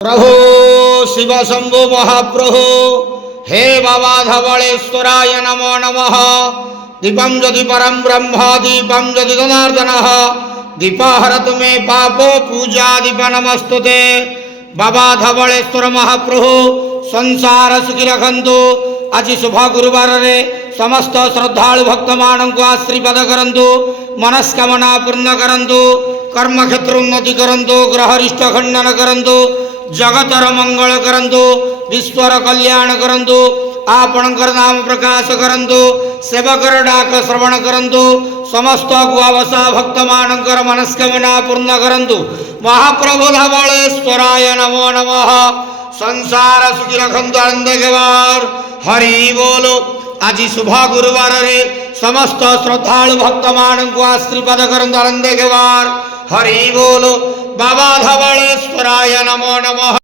प्रभो शिव शंभु महाप्रभु हे बाबा धवलेश्वराय नमो नमः। दीपं ज्योति परम ब्रह्म दीपं ज्योति जनार्दन दीपहरतु मे पापो पूजा दीप नमस्तुते। बाबा धवलेश्वर महाप्रभु संसार सुखी रखंतु। आज शुभ गुरुवार रे समस्त श्रद्धालु भक्त मान को आशीर्वाद करंतु, मनस्कामना पूर्ण करंतु, कर्म क्षेत्र उन्नति करंतु, ग्रहरिष्ट खंडन करंतु, जगतर मंगल करंतु, विश्वर कल्याण करंतु, आपणकर नाम प्रकाश करंतु, सेवकर डाक श्रवण करंतु, समस्त गुआवसा भक्त मानकर मनस्कामना पूर्ण करंतु। महाप्रभु धवलेश्वराय नमो नमः। संसार सुखी रखंतु आनंद केवार हरि बोलो। आज शुभ गुरुवार रे समस्त श्रद्धालु भक्त मान को आशीर्वाद करंतु आनंद केवार हरि बोलो। बाबा धवलेश्वराय नमो नमः।